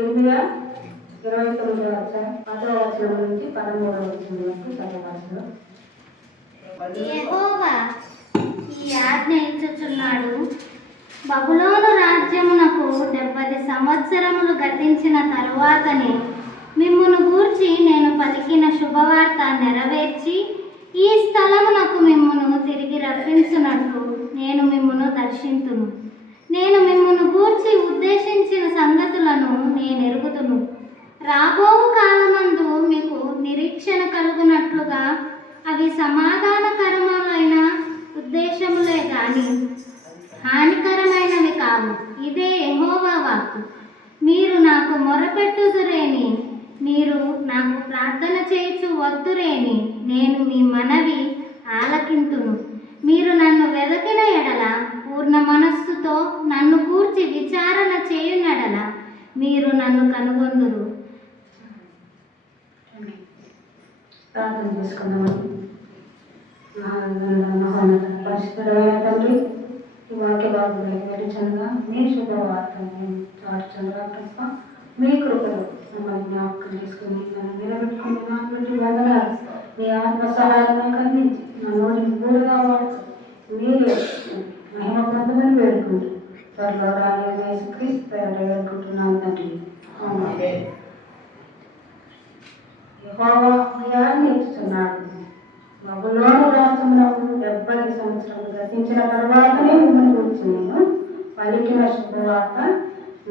ఇర్మియా 29వ అధ్యాయం 10వ వచనం నుంచి 13వ వచనం వరకు చదవవలసిన. యెహోవా ఈ ఆజ్ఞ ఇచ్చుచున్నాడు, బబులోను రాజ్యమునకు 70 సంవత్సరములు గతించిన తరువాతనే మిమ్మును గూర్చి నేను పలికిన శుభవార్త నెరవేర్చి ఈ స్థలమునకు మిమ్మును తిరిగి రప్పించునట్లు నేను మిమ్మును దర్శింతును. నేను మిమ్మును గూర్చి ఉద్దేశించిన సంగతులను నేను ఎరుగుతును. రాబోవు కాలమందు మీకు నిరీక్షణ కలుగునట్లుగా అవి సమాధానకరమైన ఉద్దేశములే గాని హానికరమైనవి కావు. ఇదే యెహోవా వాక్కు. మీరు నాకు మొరపెట్టుదురేని, మీరు నాకు ప్రార్థన చేయుచు వద్దురేని నేను మీ మనవి ఆలకింతును. మీరు నన్ను వెదకిన ఎడల, పూర్ణ మనస్సుతో నన్ను కూర్చి విచారణ చేయునెడల మీరు నన్ను కనుగొందురు. ప్రార్థన చేసుకున్నాము. మహోన్నత పరిశుద్ధుడైన తండ్రి, ఈ వాక్య భాగంలో వెలుచంగా మీ శుభవార్తను చాటుచంగా తప్ప మీ కృపలు మమ్మల్ని జ్ఞాపకం చేసుకుని నన్ను నిలబెట్టుకుని నా నుండి వందనాలు. మీ ఆత్మ సహాయం నాకు అందించి నా నోటిని పూర్తిగా వాడుతూ మీరే మహిమ పొందమని వేడుకుంటూ త్వరలో రాని యేసుక్రీస్తు పేరిట వేడుకుంటున్నాను తండ్రి. యెహోవా ఈ ఆజ్ఞ ఇచ్చుచున్నాడు, బబులోను రాష్ట్రమునకు 70 సంవత్సరాలు గతించిన తర్వాతనే మిమ్మల్ని గురించి నేను పలికిన శుభవార్త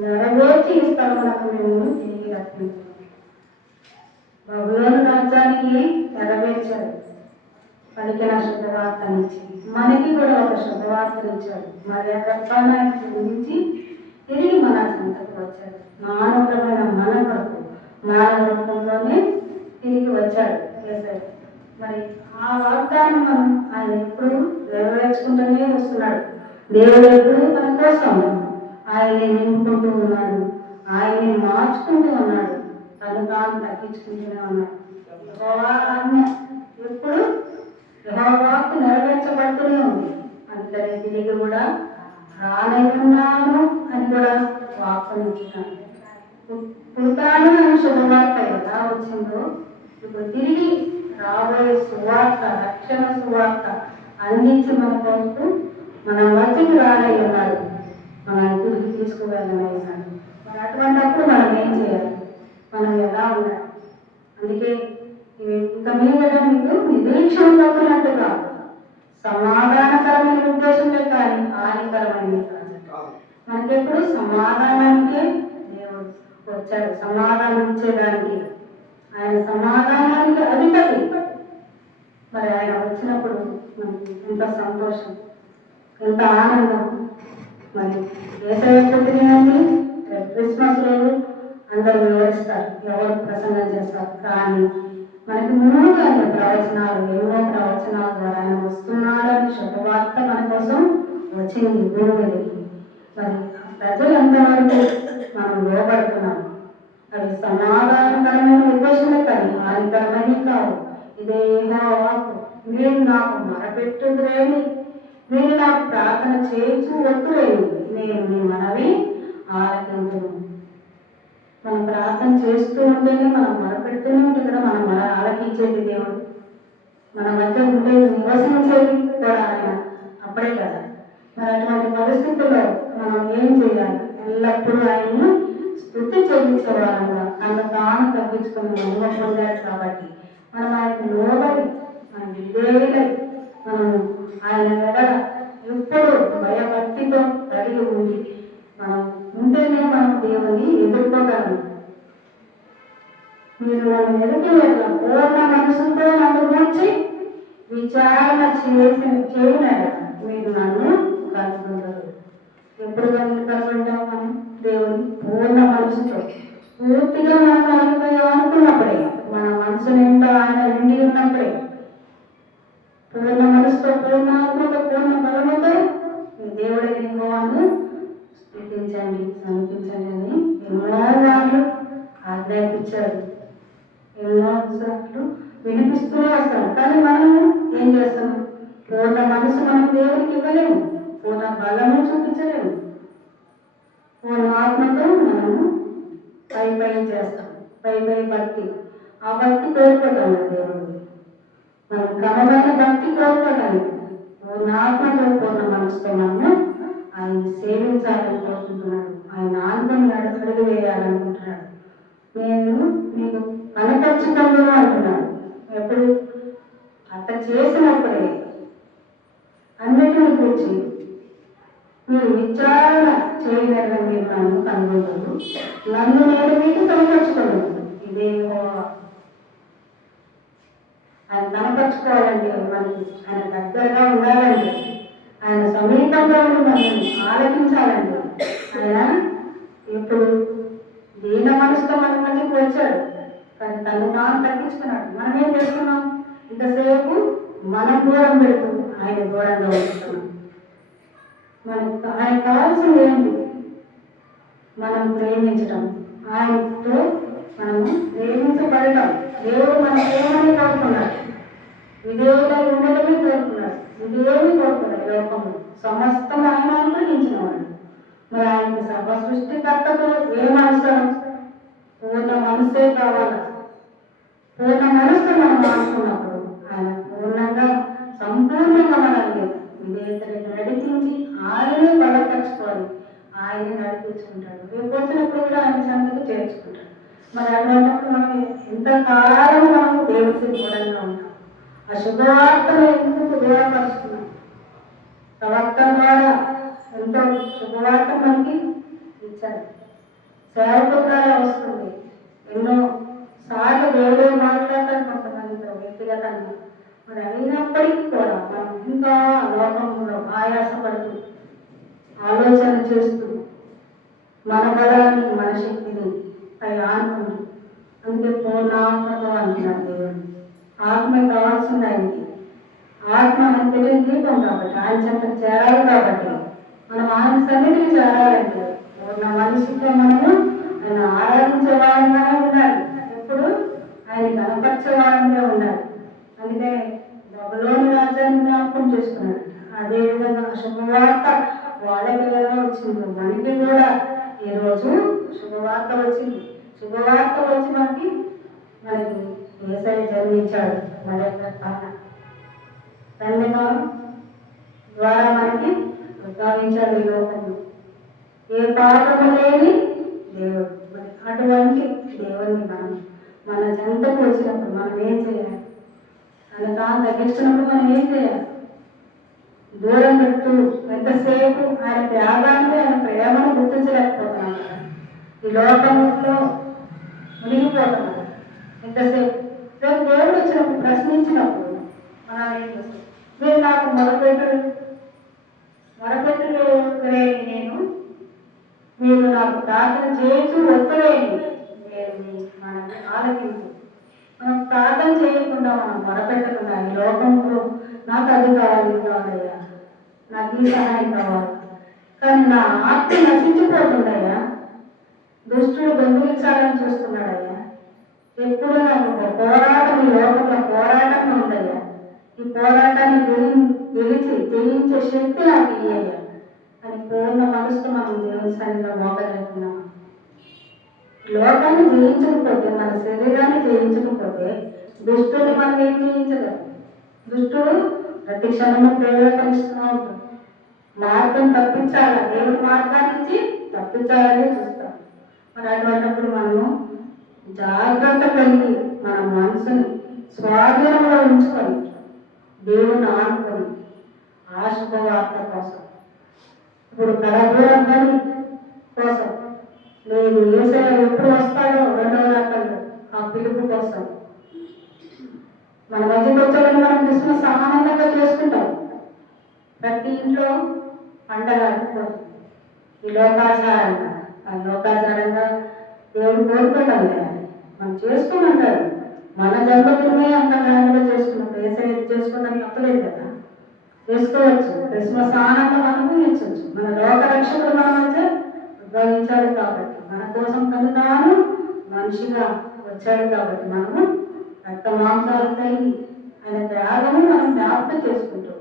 నెరవేర్చి ఈ స్థలమునకు మిమ్మల్ని తిరిగి రప్పించాను. బబులోను రాజ్యానికి నెరవేర్చాడు పలికిన శుభవార్తనిచ్చి, మనకి కూడా ఒక శుభవార్తనిచ్చాడు. మరి ఆ గర్భాన్ని గురించి తిరిగి మన చెంతకు వచ్చాడు. మానవులమైన మన కొరకు మానవ రూపంలోనే తిరిగి వచ్చాడు యేసయ్య. మరి ఆ వాగ్దానం మనం ఆయన ఎప్పుడు నెరవేర్చుకుంటూనే వస్తున్నాడు. దేవుడు ఎప్పుడు మన కోసం ఆయన్ని నింపుకుంటూ ఉన్నాడు, ఆయన్ని మార్చుకుంటూ ఉన్నాడు, తను తాను తగ్గించుకుంటూనే ఉన్నాడు. యెహోవా ఆజ్ఞ ఎప్పుడు యెహోవాకు నెరవేర్చబడుతూనే ఉంది. అందుకని తిరిగి కూడా రానయ్యున్నాను అని కూడా వాక్కునిచ్చున్నాను. పుడతాను అని శుభవార్త ఎలా వచ్చిందో ఇప్పుడు తిరిగి రాబోయే సువార్త, రక్షణ సువార్త అందించి మన కొరకు మన మధ్యకి రానై ఉన్నాడు, మనల్ని తిరిగి తీసుకువెళ్ళనై ఉన్నాడు. మరి అటువంటిప్పుడు మనం ఏం చేయాలి? మనం ఎలా ఉండాలి? అందుకే ఇంకా మీద మీకు నిరీక్షణ తగ్గినట్టుగా సమాధానకరమైన ఉద్దేశంలో కానీ హానికరమైన కాదు. మనకెప్పుడు సమాధానానికే దేవుడు వచ్చాడు, సమాధానం ఇచ్చేదానికి. ఆయన సమాధానానికి అధిపతి. మరి ఆయన వచ్చినప్పుడు మనకి ఎంత సంతోషం, ఎంత ఆనందం. మరి యేసయ్య పుట్టినది క్రిస్మస్ రోజు అందరూ వివరిస్తారు, ఎవరు ప్రసంగం చేస్తారు. కానీ మనకి ముందుగా ప్రవచనాలు, ఎన్నో ప్రవచనాల ద్వారా ఆయన వస్తున్నాడని శుభవార్త మన కోసం వచ్చింది భూమి మీదకి. మరి ప్రజలు ఎంతవరకు మనం లోపడుతున్నాం? అవి సమాధానకరమైన ఉద్దేశమే కానీ హానికరమైనవి కావు. ఇదే వాక్కు, మీరు నాకు మొరపెట్టుదురేమి, మీరు నాకు ప్రార్థన చేయించు వద్దురేమి నేను మీ మనవి ఆలకించును. మనం ప్రార్థన చేస్తూ ఉంటేనే, మనం మొరపెడుతూనే ఉంటుంది కదా మనం మన ఆలకించేది దేవుడు. మన మధ్య ఉండేది, నివసించేది కూడా ఆయన అప్పుడే కదా. మరి అటువంటి పరిస్థితుల్లో మనం ఏం చేయాలి? ఎల్లప్పుడూ ఆయన్ని స్తుతి చెల్లించే వాళ్ళంగా తను తాను తగ్గించుకుని మహిమ పొందాడు. కాబట్టి మనం ఆయనకు లోబడి, మన విధేయులై, మనం ఆయన ఎడల ఎప్పుడు భయభక్తితో కలిగి ఉండి మనం ఉంటేనే మనం దేవుని ఎదుర్కోగలము. మీరు నన్ను ఎదుర్కోలేక పూర్ణ మనసుతో నన్ను గురించి విచారణ చేయలేక మీరు నన్ను కలుగుతారు. ఎప్పుడు కలుగుంటాం? మనం దేవుని పూర్ణ మనసుతో పూర్తిగా మనం కలిగిపోయాం అనుకున్నప్పుడే, మన మనసు నిండా ఆయన నిండి ఉన్నప్పుడే, పూర్ణ మనసుతో, పూర్ణ ఆత్మతో, పూర్ణ బలముతో మీ దేవుడైన యెహోవాను స్తుతించండి, సంతించండి అని ఎన్నోసార్లు ఆజ్ఞాపించాడు, ఎన్నోసార్లు వినిపిస్తూనే వస్తాం. కానీ మనం ఏం చేస్తాం? పూర్ణ మనసు మనం దేవుడికి ఇవ్వలేము, పూర్ణ బలము చూపించలేము, పూర్ణ ఆత్మతో మనము పై చేస్తాం, పై భక్తి. ఆ భక్తి కోరుకోవటం దేవుడు. మనం క్రమమైన భక్తి కోరుకోవటానికి పూర్ణ ఆత్మతో పూర్ణ మనసుతో మనము ఆయన సేవించాలని కోరుకుంటున్నాడు. ఆయన ఆత్మని అడుగు వేయాలనుకుంటున్నాడు. నేను మీకు కనపరుచుకుంటూ అంటున్నాడు. ఎప్పుడు అట్లా చేసినప్పుడే అన్నిటిని గురించి మీరు విచారణ చేయగలిగిన మీరు నన్ను కనుగొంటారు. నన్ను నేను మీకు కనపరుచుకోలేదు. ఇదే ఆయన కనపరుచుకోవాలంటే మనకి ఆయన దగ్గరగా ఉండాలండి. ఆయన సమీపంలో ఉండి మనల్ని ఆలకించాలండి. ఆయన ఇప్పుడు దీన మనసుతో మన మధ్యకి వచ్చాడు, కానీ తను తాను తగ్గించుకున్నాడు. మనం ఏం చేస్తున్నాం? ఇంతసేపు మనం దూరం పెడుతూ ఆయన దూరంగా ఉంటున్నాం. మనకు ఆయన కావాల్సింది ఏంటి? మనం ప్రేమించడం, ఆయనతో మనము ప్రేమించబడటం. దేవుడు మన ప్రేమని కోరుకున్నాడు, విధేయులై ఉండటమే కోరుకున్నాడు. ఇదేమి కోరుకున్నాడు? లోకంలో సమస్తం ఆయన అనుగ్రహించిన వాడు. మరి ఆయనకి సర్వ సృష్టికర్తకు ఏం అవసరం? పూర్ణ మనసే కావాలి. పూర్ణ మనసు మనం మార్చుకున్నప్పుడు ఆయన పూర్ణంగా సంపూర్ణంగా మనల్ని విధేయతని నడిపించి ఆయనే బలపరచుకోవాలి, ఆయనే నడిపించుకుంటాడు. రేపు వచ్చినప్పుడు కూడా ఆయన సంతకు చేర్చుకుంటాడు. మరి అటువంటిప్పుడు మనం ఎంతకాలం మనం దేవుడికి దూరంగా ఉంటాం. ఆ శుభవార్తను ఎందుకు దూరపరుచుకున్నాం? ప్రవక్త ద్వారా ఎంతో శుభవార్త మనకి ఇచ్చారు. సేవకుల ద్వారా వస్తుంది. ఎన్నో సార్లు దేవుడే మాట్లాడతారు కొంతమందితో వ్యక్తిగతంగా. మరి అయినప్పటికీ కూడా మనం ఇంకా లోకంలో ఆయాసపడుతూ ఆలోచన చేస్తూ మన బలాన్ని మన శక్తిని పై ఆనుకుంటూ, అందుకే పూర్ణాత్మతో అంటున్నాడు దేవుడు. ఆత్మ కావాల్సింది ఆయనకి. ఆత్మ మనకు తెలియని దీపం కాబట్టి ఆయన చెంతకు చేరాలి. కాబట్టి మనం ఆయన సన్నిధికి చేరాలంటే పూర్ణ మనసుతో మనము ఆయన ఆరాధించే వారంగానే ఉండాలి. ఎప్పుడు ఆయన కనపరిచే వారంగా ఉండాలి. అందుకే బబులోను రాజ్యాన్ని జ్ఞాపకం చేసుకున్నాడు. అదేవిధంగా శుభవార్త వాళ్ళకి ఎలా వచ్చిందో మనకి కూడా ఈరోజు శుభవార్త వచ్చింది. శుభవార్త వచ్చి మనకి యేసయ్య జన్మించాడు. మన తండ్రి ద్వారా మనకి ఉద్భవించాడు ఈ లోకంలో. ఏ పాపము లేని దేవుడు. మరి అటువంటి దేవుడిని మన జంటకు వచ్చినప్పుడు మనం ఏం చేయాలి? ఆయన తాను తగ్గించినప్పుడు మనం ఏం చేయాలి? దూరం పెడుతూ ఎంతసేపు ఆయన త్యాగాన్ని, ఆయన ప్రేమను గుర్తించలేకపోతున్నాం. ఈ లోకంలో మునిగిపోతున్నాం ఎంతసేపు. రేపు దేవుడు వచ్చినప్పుడు ప్రశ్నించినప్పుడు మనం ఏం చేస్తాం? మీరు నాకు మొరపెట్టులేని నేను, మీరు నాకు ప్రార్థన చేయొచ్చు ఒత్తులేని మనం ఆలకించు. మనం ప్రార్థన చేయకుండా, మనం మొరపెట్టకుండా ఈ లోకంలో నాకు అది కావాలి, ఇది కావాలయ్యా, నాకు ఈ సహాయం కావాలి, కానీ నా ఆత్మ నశించిపోతుందయ్యా, దుష్టుడు దొంగిలించాలని చూస్తున్నాడయ్యా, ఎప్పుడు నాకు పోరాటం, ఈ లోకంలో పోరాటం ఉందయ్యా, ఈ పోరాటాన్ని జయించే శక్తి నాకు ఇయ్యయ్యా అని పూర్ణ మనసుతో మనం దేవుని సన్నిధిలో మోకరిస్తున్నాం. లోకాన్ని జయించకపోతే, మన శరీరాన్ని జయించకపోతే దుష్టుని మనం ఏం జయించలేము. దుష్టుడు ప్రతి క్షణము ప్రేరేపణిస్తూ ఉంటాడు. మార్గం తప్పించాలా, దేవుడి మార్గాన్ని ఇచ్చి తప్పించాలని చూస్తాం. మరి అటువంటిప్పుడు మనము జాగ్రత్త కలిగి మన మనసుని స్వాధీనంలో ఉంచుకొని దేవుని ఆనుకొని ఆ శుభవార్త కోసం, ఇప్పుడు కరదూరధ్వని కోసం, లేదు యేసయ్య ఎప్పుడు వస్తాడో రెండవ రకంలో ఆ పిలుపు కోసం మన మధ్యకి వచ్చాడని మనం క్రిస్మస్ ఆనందంగా చేసుకుంటాం. ప్రతి ఇంట్లో పండగ అనుకోండి. ఈ లోకాచారంగా లోకాచారంగా దేవుడు కోరుకోవడం లేదు, మనం చేసుకోమంటాడు. మన జన్మదినమే అంత గ్రాండ్గా చేసుకున్నప్పుడు యేసయ్య చేసుకోవడం తప్పలేదు కదా, చేసుకోవచ్చు. క్రిస్మస్ ఆనందం అనుభవించవచ్చు. మన లోక రక్షకుడు మన మధ్య ఉద్భవించాడు కాబట్టి, మన కోసం తను తాను మనిషిగా వచ్చాడు కాబట్టి మనము రక్త మాంసాలు కలిగి ఆయన త్యాగము మనం జ్ఞాపకం చేసుకుంటూ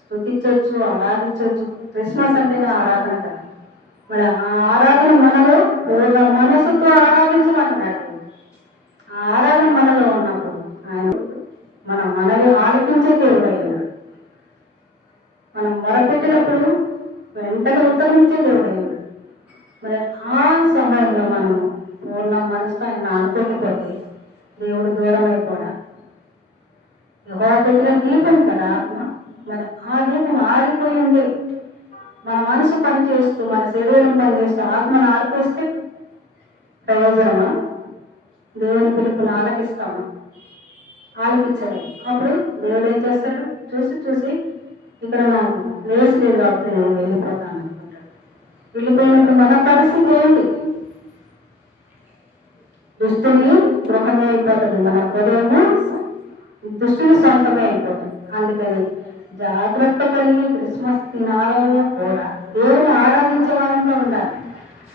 స్తుతించవచ్చు, ఆరాధించవచ్చు. క్రిస్మస్ అంటే ఆరాధన. మరి ఆ ఆరాధన మనలో పూర్ణ మనసుతో ఆరాధించిన కుటుంబం చేస్తే ఆత్మను ఆర్పేస్తే ప్రయోజనమా? దేవుని పిలుపుని ఆలకిస్తాము, ఆలకించాలి. అప్పుడు దేవుడు ఏం చేస్తాడు? చూసి చూసి ఇక్కడ నాకు లేచి లేదు కాబట్టి నేను వెళ్ళిపోతాను అనుకుంటాడు. వెళ్ళిపోయినప్పుడు మన పరిస్థితి ఏంటి? దుష్టుని గృహమే అయిపోతుంది, మన హృదయము దుష్టుని సొంతమే అయిపోతుంది. అందుకని జాగ్రత్త కలిగి క్రిస్మస్ దినాలలో కూడా దేవుని ఆరాధించే వాళ్ళంగా ఉండాలి,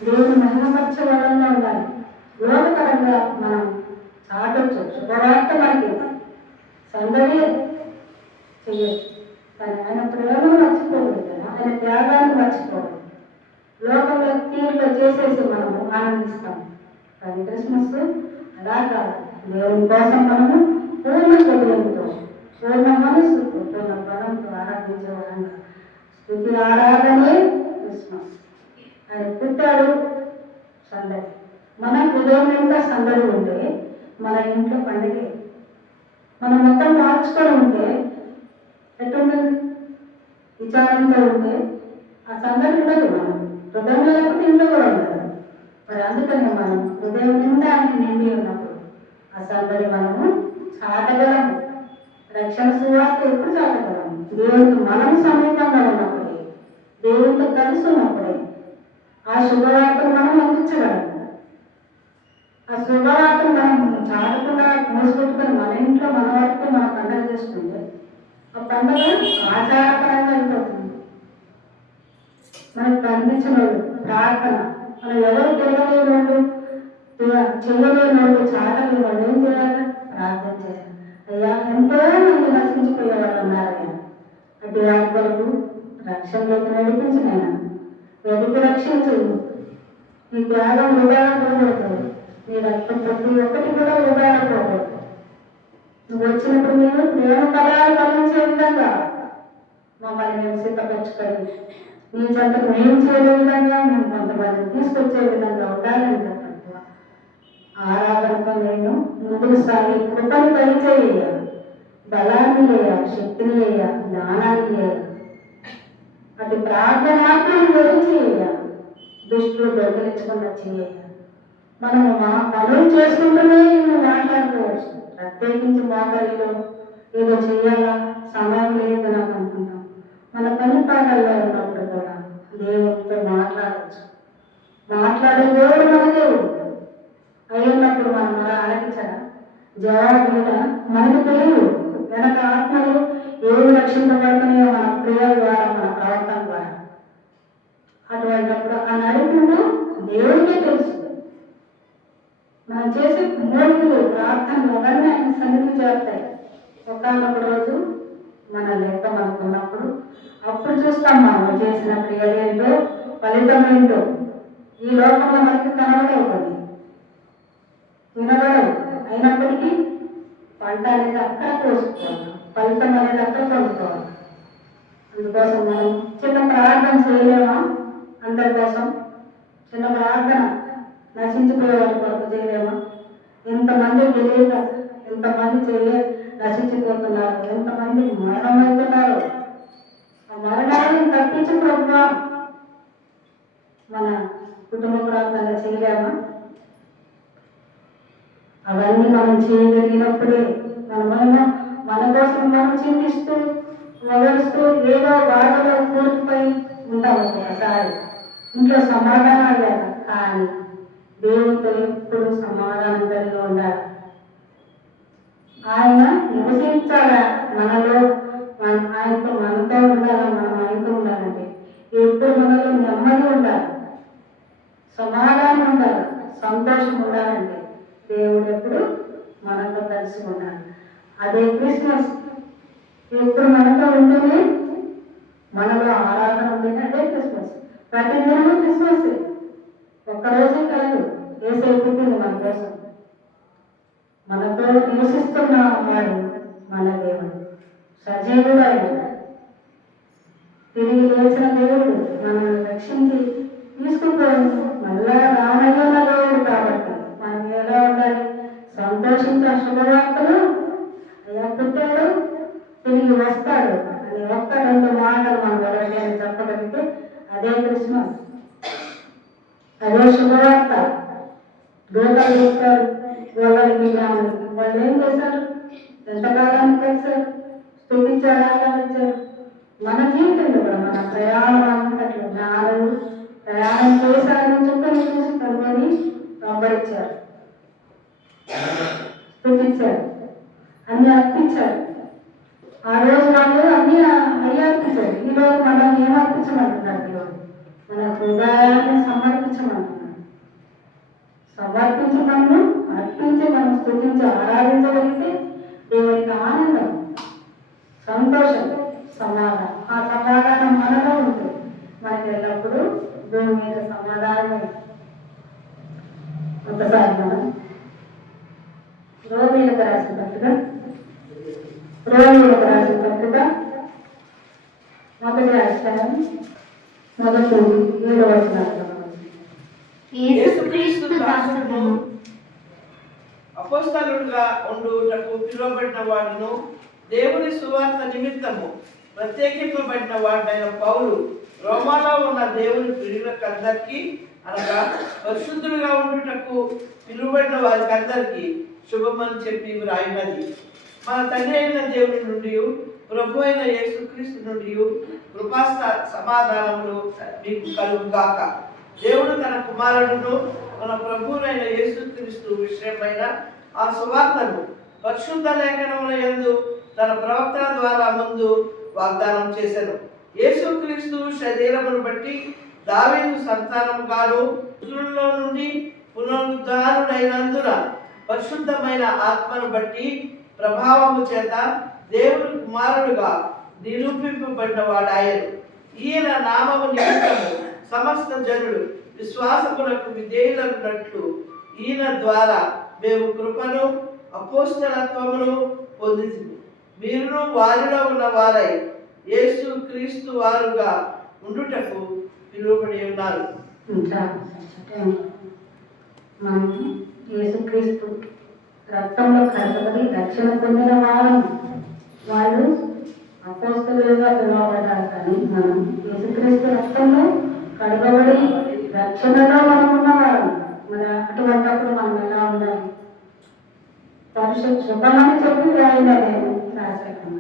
దేవుని మహిమపరిచే వాళ్ళంగా ఉండాలి. లోకపరంగా మనం చాటొచ్చు, శుభవార్త మనకి సందడి చెయ్యొచ్చు, కానీ ఆయన ప్రేమను మర్చిపోకూడదు కదా, ఆయన త్యాగాన్ని మర్చిపోకూడదు. లోకంలో తీరుగా చేసేసి మనము ఆనందిస్తాం, కానీ క్రిస్మస్ అలా కాదు. దేవుని కోసం మనము పూర్ణ హృదయంతో, పూర్ణ మనసుతో, పూర్ణ బలంతో ఆరాధించే వాళ్ళంగా. స్తుతి ఆరాధనే క్రిస్మస్. ఆయన పుట్టాడు, సందడి. మన హృదయం నిండా సందడి ఉంటే మన ఇంట్లో పండుగే. మనం మొత్తం మార్చుకొని ఉంటే ఎట్లుంటుంది? విచారంతో ఉంటే ఆ సందడి ఉండదు. మనం హృదయం లేకపోతే ఇంట్లో కూడా ఉండదు. మరి అందుకనే మనం హృదయం నిండా నిండి ఉన్నప్పుడు ఆ సందడి మనము చాటగలము. రక్షణ సువార్త ఎప్పుడు చాటగలము? దేవునికి మనం సమీపంగా ఉన్నప్పుడే, దేవునితో కలిసి ఉన్నప్పుడే ఆ శుభవార్తను మనం అందించగలము. ఆ శుభవార్తను మనం చాటకుండా మోసుపెట్టుకొని మన ఇంట్లో మన వరకు మనం పండుగ చేసుకుంటే ఆ పండుగ ఆచారపరంగా అయిపోతుంది. మనకు కనిపించిన ప్రార్థన, మనం ఎవరు తిరగలేని వాళ్ళు, చెయ్యలేని వాళ్ళు, చాటలేని వాళ్ళు ఏం చేయాలి? ప్రార్థన చేయాలి. అయ్యా, ఎంతో మంది నశించిపోయే వాళ్ళు ఉన్నారయ్యా, అటు ఆత్మలకు రక్షణలోకి నడిపించిన వెతికి రక్షించు. నీ త్యాగం వృధా పోకూడదు, నీ రక్తం ప్రతి ఒక్కటి కూడా వృధా పోకూడదు. నువ్వు వచ్చినప్పుడు మీరు ప్రేమ ఫలాలు ఫలించే విధంగా మమ్మల్ని మేము సిద్ధపరచుకొని నీ చెంతకు మేము చేరే విధంగా, మేము కొంతమందిని తీసుకొచ్చే విధంగా ఉండాలని తప్ప ఆరాధనతో నేను ముందుకు సాగి కృపను దయచేయ, బలాన్ని వేయాలి, శక్తిని వేయాలి, జ్ఞానాన్ని వేయాలి. అటు ప్రార్థన మాత్రం చేయాలి, దుష్టులు దొంగిలించకుండా చేయాలి. మనము మా పనులు చేసుకుంటూనే మాట్లాడుకోవచ్చు. ప్రత్యేకించి మోకాలిలో ఏదో చెయ్యాలా, సమయం లేదు నాకు అనుకుంటాం. మన పని పాటల్లో ఉన్నప్పుడు కూడా దేవుడితో మాట్లాడచ్చు. మాట్లాడే దేవుడు మన దేవుడు అయినప్పుడు మనం అలా ఆలకించడా? జవాబు కూడా మనకు తెలియదు. వెనక ఆత్మలు ఏవి రక్షింపబడుతున్నాయో మన క్రియల ద్వారా, మన ప్రవర్తన ద్వారా. అటువంటిప్పుడు ఆ నడిపిండు దేవుడికే తెలుసు. మనం చేసే మూడులు, ప్రార్థనలు అవన్నీ ఆయన సన్నిధి చేస్తాయి. ఒకనొక రోజు మన లెక్క మనకు ఉన్నప్పుడు అప్పుడు చూస్తాం మనం చేసిన క్రియలేంటో, ఫలితం ఏంటో. ఈ లోకంలో మనకి కనబడవు, కొన్ని వినబడవు. అయినప్పటికీ పంట అనేది అక్కడ కోసుకోవాలి, ఫలితం అనేది అక్కడ పొందుకోవాలి. అందుకోసం మనం చిన్న ప్రార్థన చేయలేమా? అందరి కోసం చిన్న ప్రార్థన నశించిపోయే వారి కొరకు చేయలేమా? ఎంతమంది తెలియక ఎంతమంది నశించిపోతున్నారు, ఎంతమంది మరణమవుతున్నారు. ఆ మరణాన్ని తప్పించి ప్రభువా మన కుటుంబ ప్రార్థన చేయలేమా? అవన్నీ మనం చేయగలిగినప్పుడే మనమేమో మన కోసం మనం చింతిస్తూ వగరుస్తూ ఏదో బాధలో కూరుకుపోయి ఉంటాము. ఒకసారి ఇంట్లో సమాధానాలు లేదు, కానీ దేవునితో ఎప్పుడు సమాధానం కలిగి ఉండాలి. ఆయన నివసించాలా మనలో, ఆయనతో మనతో ఉండాలా, మనం ఆయనతో ఉండాలంటే ఎప్పుడు మనలో నెమ్మది ఉండాలి, సమాధానం ఉండాలి, సంతోషం ఉండాలంటే దేవుడు ఎప్పుడు మనతో కలిసి ఉండాలి. అదే క్రిస్మస్. ఎప్పుడు మనతో ఉంటేనే, మనలో ఆరాధన ఉంటేనే అదే క్రిస్మస్. ప్రతి దినము క్రిస్మస్. ఒక్కరోజే కాదు, ఏసై పుట్టింది మన కోసం. మనతో నివసిస్తున్న వాడు మన దేవుడు, సజీవుడు. ఆయన తిరిగి లేచిన దేవుడు, మనల్ని రక్షించి తీసుకుపోయి మళ్ళా రానయ్యున్న దేవుడు. కాబట్టి మనం ఎలా ఉండాలి? సంతోషించే శుభవార్తలు, అయ్యా పుట్టాడు, తిరిగి వస్తాడు అని ఒక్క రెండు మాటలు మనం ఎవరికైనా చెప్పగలిగితే అదే క్రిస్మస్. దూతలు చేస్తారు గోళ్ళకి గ్రామానికి. వాళ్ళు ఏం చేశారు? ఎంతకాలం అనిపించారు, స్థుతించారు, ఆరాధించారు. మన జీవితంలో కూడా మన ప్రయాణం అంతట్లో జ్ఞానం ప్రయాణం చేశారని చెప్పని చూసి కనుగొని వెంబడించారు, స్థుతించారు, అన్ని అర్పించారు. ఆ రోజు వాళ్ళు అన్ని అయ్యి అర్పించారు. ఈరోజు మనం ఏం అర్పించమంటున్నారు? దేవుడు మన హృదయాన్ని సమర్పించమంటున్నాడు. సమర్పించి మనము అర్పించి మనం స్థుతించి ఆరాధించగలిగితే దేవునికి ఆనందం, సంతోషం, సమాధానం. ఆ సమాధానం మనలో ఉంటుంది. మనకి ఎల్లప్పుడూ భూమి మీద సమాధానమే. ఒకసారి మనం రోమిలకు రాసిన పత్రిక మొదటి అధ్యాయం మొదటి 7వ వచనం. యేసుక్రీస్తు దాసుడు అపోస్తలుడుగా ఉండుటకు పిలువబడిన వాడును దేవుని సువార్త నిమిత్తము ప్రత్యేకింపబడిన వాడైన పౌలు రోమాలో ఉన్న దేవుని ప్రియులకందరికీ అనగా పరిశుద్ధులుగా ఉండుటకు పిలువబడిన వారికి అందరికీ శుభమని చెప్పి వ్రాయినది. మన తండ్రి అయిన దేవుని నుండి ప్రభు అయిన యేసుక్రీస్తు నుండి కృపా సమాధానములు మీకు కలుగుగాక. దేవుడు తన కుమారుడును మన ప్రభువునైన యేసుక్రీస్తు విషయమైన ఆ సువార్తను పరిశుద్ధ లేఖనముల యందు తన ప్రవక్తల ద్వారా ముందు వాగ్దానం చేశాను. యేసుక్రీస్తు శరీరమును బట్టి దావీదు సంతానముగాను మృతుల్లో నుండి పునరుద్ధారుడైనందున పరిశుద్ధమైన ఆత్మను బట్టి ప్రభావము చేత దేవుని కుమారుడుగా నిరూపింపబడిన వాడాయను. ఈయన నామము నిమిత్తము సమస్త జనులు విశ్వాసములకు విధేయులైనట్లు ఈయన ద్వారా మేము కృపను అపోస్తలత్వమును పొందితిమి. మీరును వారిలో ఉన్న వారై యేసు క్రీస్తు వారుగా ఉండుటకు పిలువబడి ఉన్నారు. మనం యేసుక్రీస్తు రక్తంలో కడగబడి రక్షణ పొందిన వాళ్ళు అపోస్తలుగా పిలువబడ్డారు. కానీ మనం యేసుక్రీస్తు రక్తంలో కడగబడి రక్షణలో మనం ఉన్నవారు. మరి అటువంటిప్పుడు మనం ఎలా ఉండాలి? పరిశుద్ధ శుభమని చెప్పి రాయినదే రాశారు.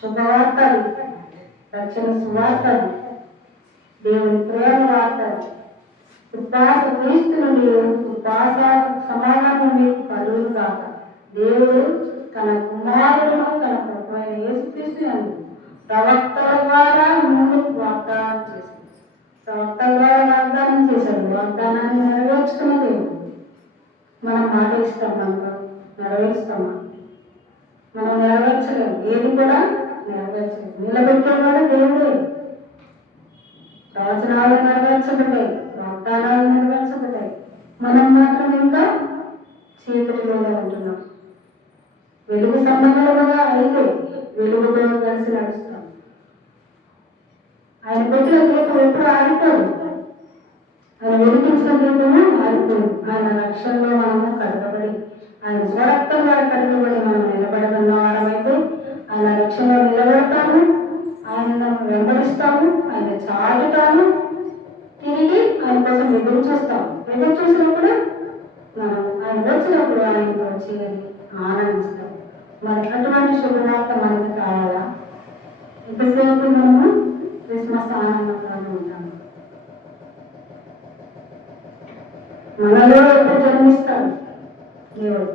శుభవార్తలు, రక్షణ సువార్తలు, దేవుని ప్రేమ వార్తలు, ఉపాస క్రీస్తు నుండి ఉపాస సమాధానం మీకు కలుగు కాక. దేవుడు తన కుమారుడును తన ప్రభువైన యేసుక్రీస్తు యందు ప్రవక్తల ద్వారా ముందు వాగ్దానం చేశాడు. ప్రవక్తల ద్వారా వాగ్దానం చేశాడు. వాగ్దానాన్ని నెరవేర్చుకున్న దేవుడు. మనం మాట ఇస్తామా? నెరవేరుస్తామా? మనం నెరవేర్చలేము. ఏది కూడా నెరవేర్చలేదు. నిలబెట్టేవాడు దేవుడే. ప్రవచనాలు నెరవేర్చబడ్డాయి, వాగ్దానాలు నెరవేర్చబడ్డాయి. మనం మాత్రం ఇంకా చీకటిలోనే ఉంటున్నాం. వెలుగు సంబంధముగా అయితే వెలుగుతో కలిసి నడుస్తాం. ఆయన పెట్టిన దీపం ఎప్పుడు ఆగిపోదు. ఆయన వెలిగించిన దీపము ఆగిపోదు. ఆయన రక్షణలో మనము కడగబడి, ఆయన స్వరక్తం ద్వారా కడగబడి మనం నిలబడగన్న వారమైతే ఆయన రక్షణలో నిలబడతాము. ఆయన వెంబడిస్తాము, ఆయన చాటుతాము, తిరిగి ఆయన కోసం ఎదురు చూస్తాము. ఎదురు చూసినప్పుడు మనం ఆయన వచ్చినప్పుడు ఆయనతో చేరి ఆనందిస్తాం. మరి అటువంటి శుభవార్త మనకి కావాలా? ఎంతసేపు మనము క్రిస్మస్ ఆనందంగానే ఉంటాము. మనలో ఎప్పుడు జన్మిస్తాడు దేవుడు.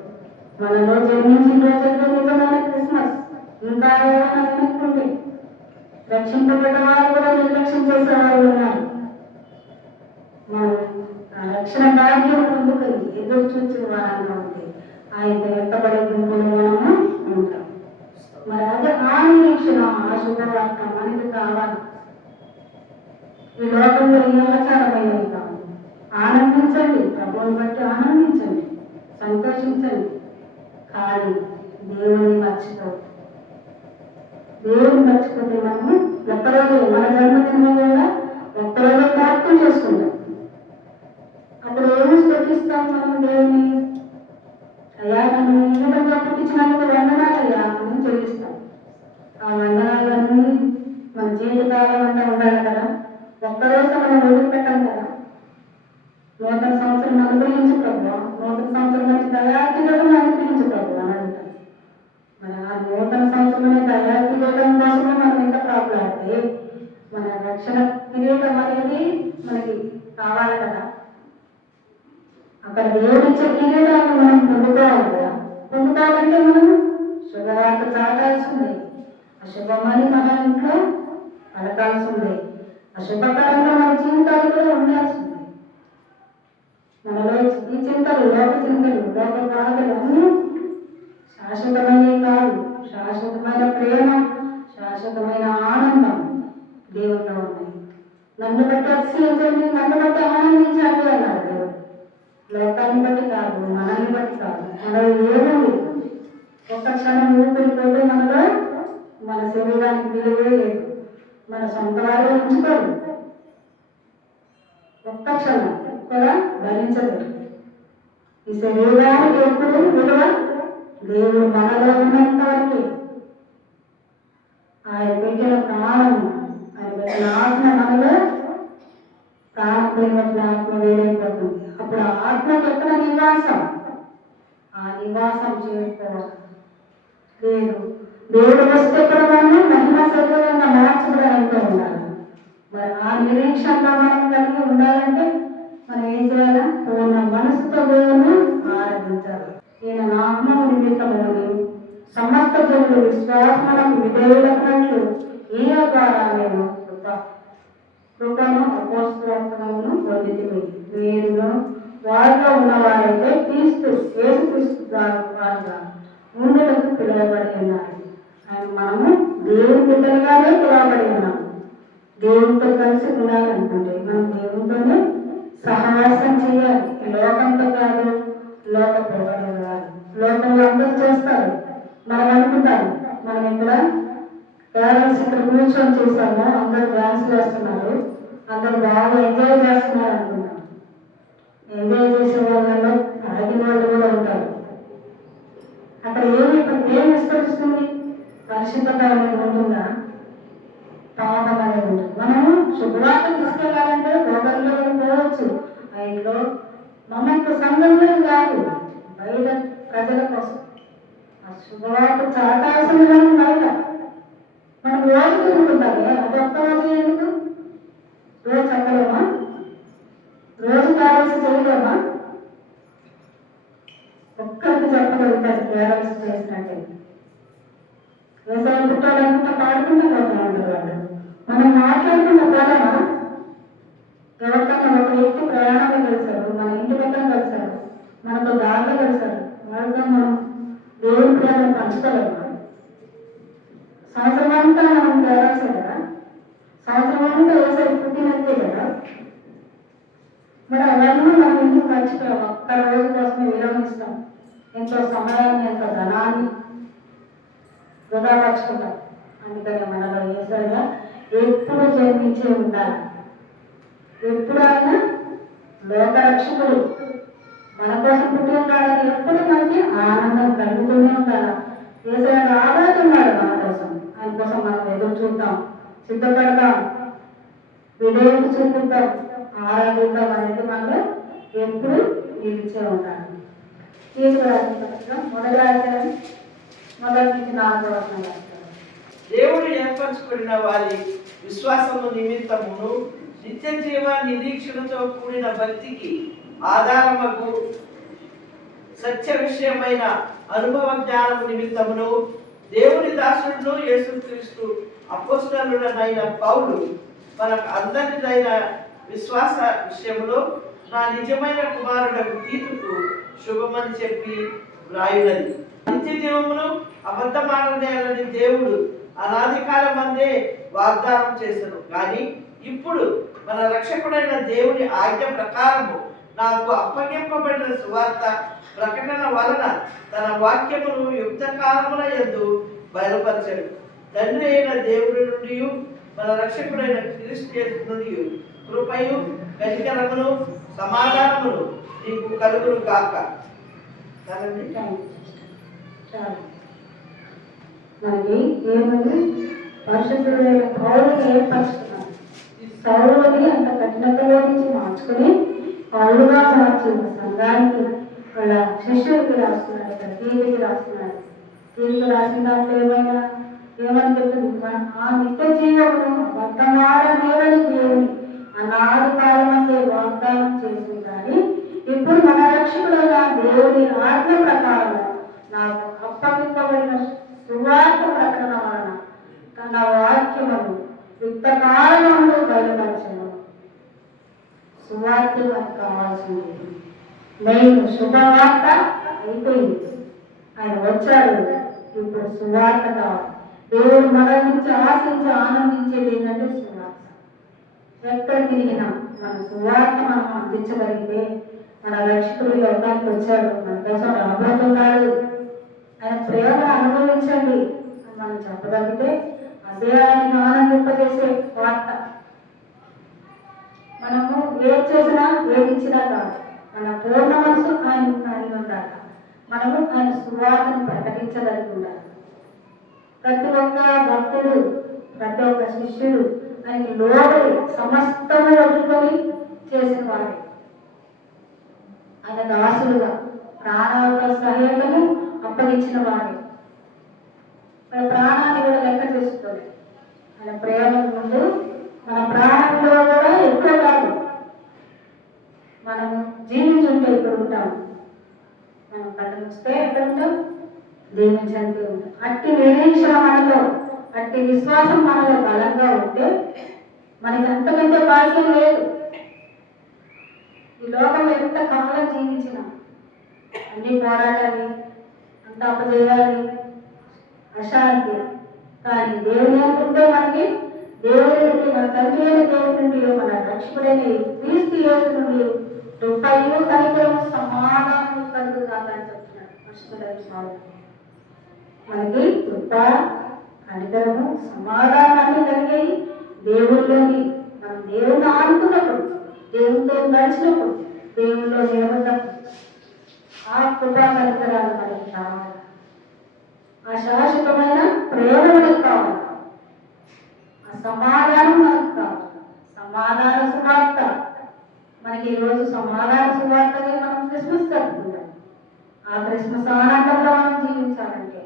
మనలో జన్మించిన రోజుల్లో నిజమైన క్రిస్మస్. ఇంకా ఏమైనా వెనక్కుంటే రక్షింపబడ్డ వారు కూడా నిర్లక్ష్యం చేసేవారు ఉన్నారు. మనం ఆ రక్షణ భాగ్యం పొందుకొని ఎదురు చూసిన వారంగా ఉంటే ఆయన ఎత్తబడే గుంపులో మనము ఉంటాం. మరి అదే ఆ నిరీక్షణ, ఆ శుభవార్త మనకి కావాలి. ఈ లోకంలో ఏ ఆచారమైనవి కాదు. ఆనందించండి, ప్రభువుని బట్టి ఆనందించండి, సంతోషించండి. కానీ దేవుని మర్చిపోవద్దు. దేవుని మర్చిపోతే మనము ఒక్కరోజు మన జన్మదినం కూడా ఒక్కరోజు జ్ఞాపకం చేసుకుంటాం. అప్పుడు ఏమి స్థుతిస్తాం మనం దేవుని? అయ్యా నన్ను ఈ విధంగా పుట్టించినందుకు వందనాలయ్యా అని చెల్లిస్తాం. ఆ వందనాలన్నీ మన జీవితకాలం అంతా ఉండాలి కదా. ఒక్కరోజు మనం వదిలిపెట్టాం కదా. నూతన సంవత్సరం అనుగ్రహించు ప్రభువా, దేవుడిచ్చే కిరీటాన్ని మనం పొందుకోవాలి కదా. పొందుకోవాలంటే మనం శుభవార్త చాటాల్సిందే, అశుభమని మన ఇంట్లో పలకాల్సిందే, అశుభకరంగా మన జీవితాలు కూడా ఉండాల్సిందే. మనలో ఈ చింతలు, లోక చింతలు, లోక బాధలు అన్నీ శాశ్వతమైనవి కాదు. శాశ్వతమైన ప్రేమ, శాశ్వతమైన ఆనందం దేవుల్లో ఉన్నాయి. నన్ను బట్టి అతిశయించండి, నన్ను బట్టి ఆనందించండి అన్నాడు దేవుడు. లోకాన్ని బట్టి కాదు, మనల్ని బట్టి కాదు. మనలో ఏముంది? ఒక్క క్షణం ఊపిరిపోతే మనలో మన శరీరానికి విలువే లేదు. మన సొంత వారు ఉంచుకోరు. ఒక్క క్షణం కూడా భరించదు. ఈ శరీరానికి ఎప్పుడు విలువ దేవుడు మనలో ఉన్నంత వరకు. ఆయన పెట్టిన ప్రాణము, ఆయన పెట్టిన ఆత్మ మనలో, ప్రాణం పోయినట్లు ఆత్మ వేరైపోతుంది. అప్పుడు ఆ ఆత్మకి ఎక్కడ నివాసం? ఆ నివాసం చేసుకోవాలి. లేదు, దేవుడు వస్తే కూడా మనం మహిమ శరీరంగా మార్చబడాలంటూ ఉండాలి. మరి ఆ నిరీక్షణగా మనం కలిగి ఉండాలంటే మనం ఏం చేయాలి? పూర్ణ మనసుతో దేవుని ఆరాధించాలి. ఈయన నామము నిమిత్తమని సమస్త జనులు విశ్వాసములకు విధేయులైనట్లు ఈయన ద్వారా నేను కృపను అపోస్తలత్వమును పొందితిమి. మీరును వారిలో ఉన్నవారైతే యేసుక్రీస్తు వారుగా ఉండుటకు పిలువబడి ఉన్నారు. మనము దేవుని బిడ్డలుగానే పిలువబడి ఉన్నాము. దేవునితో కలిసి ఉండాలనుకుంటే మనం దేవునితోనే సహవాసం చేయాలి. లోకంతో కాదు, లోక పోవడం కాదు. లోకంలో అందరూ చేస్తారు, మనం అనుకుంటాము మనం ఇక్కడ పేరెంట్స్ ఇక్కడ కూర్చొని చేశాము, అందరూ డ్యాన్స్ చేస్తున్నారు, అందరూ బాగా ఎంజాయ్ చేస్తున్నారు అనుకుంటాం. ఎంజాయ్ చేసే వాళ్ళలో తాగిన వాళ్ళు కూడా ఉంటారు. అక్కడ ఏం విస్తరిస్తుంది? పరిశుద్ధత అనేది ఉంటుందా? పాపం అనేది ఉంటుంది. మనము శుభవార్త తీసుకెళ్ళాలంటే గోబర్లో పోవచ్చు. ఆ ఇంట్లో మమ్మల్ని సంఘంలో కాదు, బయట ప్రజల కోసం ఆ శుభవార్త చాటాల్సిన బయట. మనం రోజు తిరుగుతుంటారు, అది ఒక్క రోజు ఎందుకు? రోజు చెప్పలేమా? రోజు పేరెంట్స్ చేయలేమా? ఒక్కరికి చెప్పగలుగుతారు పేరెంట్స్ చేసినట్టే. వ్యవసాయం పుట్టాలనుకుంటే పాడుకుంటూ పోతూ ఉంటారు వాళ్ళు. మనం మాట్లాడుకుంటూ పోలేమా? ఎవరికన్నా ఒక వ్యక్తి ప్రయాణంలో కలిశారు, మన ఇంటి పక్కన కలిశారు, మనతో దారిలో కలిశారు, వాళ్ళతో మనం దేవుడి ప్రేమను పంచుకోలేమా? సంవత్సరం అంతా మనం పేరెంట్సే కదా, సంవత్సరం అంతా వ్యవసాయం పుట్టినట్టే కదా. మరి అవన్నీ మనం ఎందుకు మర్చిపోయాం? ఒక్క రోజు కోసమే విరమిస్తాం, ఎంతో సమయాన్ని, ఎంతో ధనాన్ని వృధా పరుచుకుంటాం. అందుకని మనలో యేసయ్య ఎప్పుడు జన్మించే ఉండాలి. ఎప్పుడు ఆయన లోకరక్షకుడు మన కోసం పుట్టి ఉంటాడని ఎప్పుడు మనకి ఆనందం కలుగుతూనే ఉండాలి. యేసయ్య రాబోతున్నాడు మన కోసం. ఆయన కోసం మనం ఎదురు చూద్దాం, సిద్ధపడతాం, విధేయత చూపిద్దాం, ఆరాధిద్దాం అనేది మనలో ఎప్పుడు నిలిచే ఉంటాడు. మొదటి రాజ్యాన్ని మొదటి నుంచి 4వ వచనం. దేవుడు ఏర్పరచుకున్న వారి విశ్వాసము నిమిత్తమును నిత్య జీవ నిరీక్షణతో కూడిన భక్తికి ఆధారముకు సత్య విషయమైన అనుభవ జ్ఞానము నిమిత్తమును దేవుని దాసుడును యేసుక్రీస్తు అపోస్తలుడనైన పౌలు మనకు అందరిదైన విశ్వాస విషయంలో నా నిజమైన కుమారుడకు తీతుకు శుభమని చెప్పి వ్రాయునది. నిత్య జీవమును అబద్ధమాడనేరని దేవుడు అనాది కాలమందే వాగ్దానం చేశాను. కానీ ఇప్పుడు మన రక్షకుడైన దేవుని ఆజ్ఞ ప్రకారము నాకు అప్పగింపబడిన సువార్త ప్రకటన వలన తన వాక్యమును యుక్త కాలముల యందు బయలుపరచడు. తండ్రి అయిన దేవుడి నుండి మన రక్షకుడైన క్రీస్తు యేసు నుండి కృపయు కనికరమును సమాధానమును నీకు కలుగును కాక. మనకి ఏముంది? పరిశుద్ధుడైన పౌరుని ఏర్పరచుకున్నాం. పౌరుని అంత కఠినతలో నుంచి మార్చుకుని పౌరుగా మార్చిన సంఘానికి వాళ్ళ శిష్యుడికి రాస్తున్నాడు, తీరికి రాస్తున్నాడు. తీరికి రాసిన దాంట్లో ఏమని చెప్తుంది? ఆ నిత్య జీవమును వర్తమానమేవని దేవుని అనాది కాలమందే వాగ్దానం చేసింది. కానీ ఇప్పుడు మన రక్షకుడైన దేవుని ఆజ్ఞ ప్రకారం నాకు అప్పగింపబడిన సువార్త ప్రకటన వలన తన వాక్యమును యుక్తకాలంలో బయలుపరచను. సువార్త మనకు కావాల్సింది. మెయిన్ శుభవార్త అయిపోయింది, ఆయన వచ్చాడు. ఇప్పుడు సువార్త కావాలి. దేవుడు మన నుంచి ఆశించి ఆనందించేది ఏంటంటే సువార్త. ఎక్కడ తిరిగినా మన సువార్త మనం అందించగలిగితే మన రక్షకుడు లోకానికి వచ్చాడు, మన కోసం రాబోతున్నాడు, ఆయన ప్రేమను అనుభవించండి అని మనం చెప్పగలిగితే అదే ఆయన ఆనందింపజేసే వార్త. మనము ఏది చేసినా ఏది ఇచ్చినా కాదు, మన పూర్ణ మనసు ఆయన ఆయన ఉండాలి. మనము ఆయన సువార్తను ప్రకటించగలిగి ఉండాలి. ప్రతి ఒక్క భక్తుడు, ప్రతి ఒక్క శిష్యుడు ఆయనకి లోబడి సమస్తము వదులుకొని చేసిన వాడే. ఆయన దాసులుగా ప్రాణాల సహాయతను అప్పగించిన వాడే. మన ప్రాణాన్ని కూడా లెక్క చేసుకోలేదు. ఆయన ప్రేమ ముందు మన ప్రాణంలో కూడా ఎక్కువ కాదు. మనము జీవించుంటే ఇక్కడ ఉంటాము, మనం కళ్ళు వస్తే ఎక్కడ ఉంటాం, జీవించంటే ఉంటాం. అట్టి నిరీక్షణ మనలో, అట్టి విశ్వాసం మనలో బలంగా ఉంటే మనకి అంతకంటే భాగ్యం లేదు. ఈ లోకంలో ఎంత కాలం జీవించినా అన్ని పోరాడాలి, అంత అపజేయాలి, అశాంతి. కానీ దేవుని అనుకుంటే మనకి దేవుడి నుండి, మన తండ్రి అయిన దేవుడి నుండి, మన రక్షకుడైన క్రీస్తు యేసు నుండి కృపయు కనికరము సమాధానం కలుగుతుందని చెప్తున్నాడు. రక్షకుడైన మనకి కృప కనికరము సమాధానాన్ని కలిగాయి దేవుళ్ళని. మనం దేవుని ఆడుతున్నప్పుడు, దేవునితో నడిచినప్పుడు, దేవుల్లో నిలబడ్డప్పుడు ఆ కృపా కనికరాలు మనకి కావాలి. ఆ శాశ్వతమైన ప్రేమ మనకు కావాలి. ఆ సమాధానం మనకు కావాలి. సమాధాన సువార్త మనకి ఈరోజు సమాధాన సువార్తగా మనం క్రిస్మస్ జరుపుకుంటాం. ఆ క్రిస్మస్ ఆనందంలో మనం జీవించాలంటే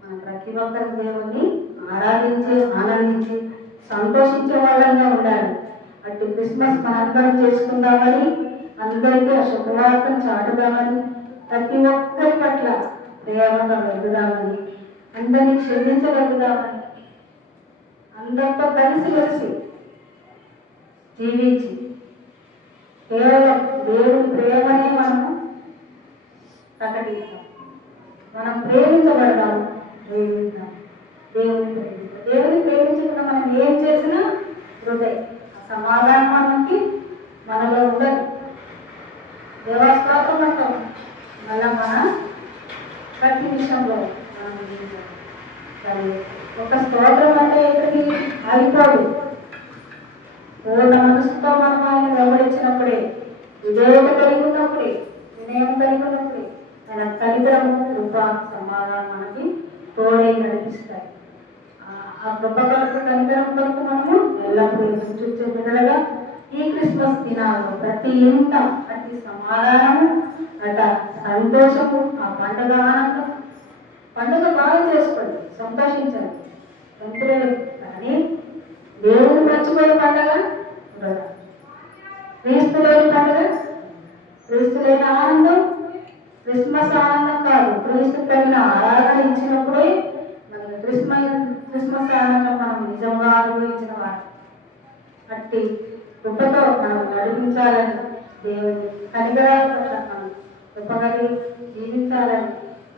మనం ప్రతి ఒక్కరి దేవుణ్ణి ఆరాధించి ఆనందించి సంతోషించే వాళ్ళంగా ఉండాలి. అట్టి క్రిస్మస్ మనందరం చేసుకుందామని, అందరికీ ఆ శుభవార్తను చాటుదామని, ప్రతి ఒక్కరి పట్ల ప్రేమగా వెళ్దామని, అందరినీ క్షమించగలుగుదామని, అందరితో కలిసి జీవించి కేవలం దేవుని ప్రేమనే మనము ప్రకటిస్తాం. మనం ప్రేమించబడదాము, ప్రేమిద్దాం, దేవుని ప్రేమించకుండా మనం ఏం చేసినా హృదయ సమాధానానికి మనలో ఉండదు. దేవస్థాపం అంటాం. మళ్ళా మన ప్రతి విషయంలో మనం జీవించాలి. ఒక స్తోత్రం అంటే ఇక్కడికి అయిపోదు. పూర్ణ మనసుతో మనం ఆయన వెంబడించినప్పుడే, విధేయత కలిగి ఉన్నప్పుడే, వినయం కలిగి ఉన్నప్పుడే ఆయన కనికరము, కృప, సమాధానం మనకి తోడై నడిపిస్తాయి. ఆ కృప కొరకు, కనికరం కొరకు మనము ఎల్లప్పుడూ ఎదురు చూసే బిడ్డలుగా ఈ క్రిస్మస్ దినాల్లో ప్రతి ఇంట అతి సమాధానము, అట సంతోషము, ఆ పండుగ ఆనందం. పండుగ బాగా చేసుకోండి, సంతోషించండి, సంతులేదు. కానీ దేవుని మర్చిపోయే పండుగ వృధా. క్రీస్తు లేని పండుగ, క్రీస్తు లేని ఆనందం క్రిస్మస్ ఆనందం కాదు. క్రీస్తు తగిన ఆరాధన ఇచ్చినప్పుడే మనకి క్రిస్మస్ ఆనందం మనం నిజంగా అనుభవించిన వారు. అట్టి కృపతో మనం నడిపించాలని, దేవుని కనికరాల పట్ల మనం కృపగలి జీవించాలని,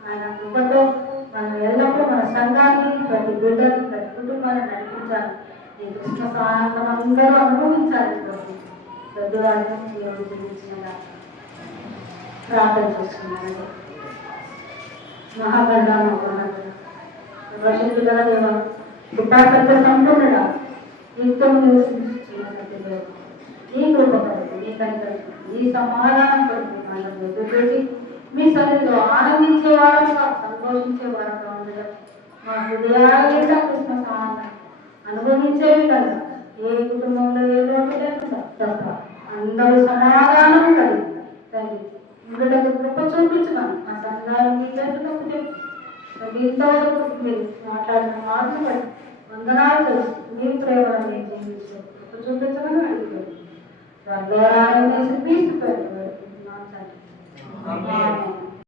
ఆయన కృపతో మనం ఎల్లప్పుడూ మన సంఘాన్ని, ప్రతి బిడ్డని, ప్రతి కుటుంబాన్ని నడిపించాలి. ఈ క్రిస్మస్ ఆనందం అందరూ అనుభవించాలని పెద్దవాళ్ళు దేవుడు జీవించిన ప్రార్థన చేసుకున్నాను. మహాగంధామ వర్షితుల దేవ, కృపాసత్య సంపూర్ణుడా, నిత్యం సత్యదేవ, ఈ కృప కొరకు, ఈ కనికరం, ఈ సమాధానం కొరకు మనం ఎదురుపెట్టి మీ సన్నిధిలో ఆనందించే వారంగా, సంతోషించే వారంగా ఉండడం, మా హృదయాల క్రిస్మస్ ఆనందం అనుభవించే విధంగా ఏ కుటుంబంలో ఏ లోటు లేకుండా తప్ప అందరూ సమాధానం కలిగి తండ్రి ఇందులకు కృప చూపించున్నాను. ఆ సంఘాలు మీ తప్పు ఇంతవరకు మీరు మాట్లాడిన మాటలు బట్టి వందనాలు తెలుసు. మీ ప్రేమను నేను జీవించాను కృప చూపించమని అడుగుతాను. క్రీస్తు పేరు ఆమేన్.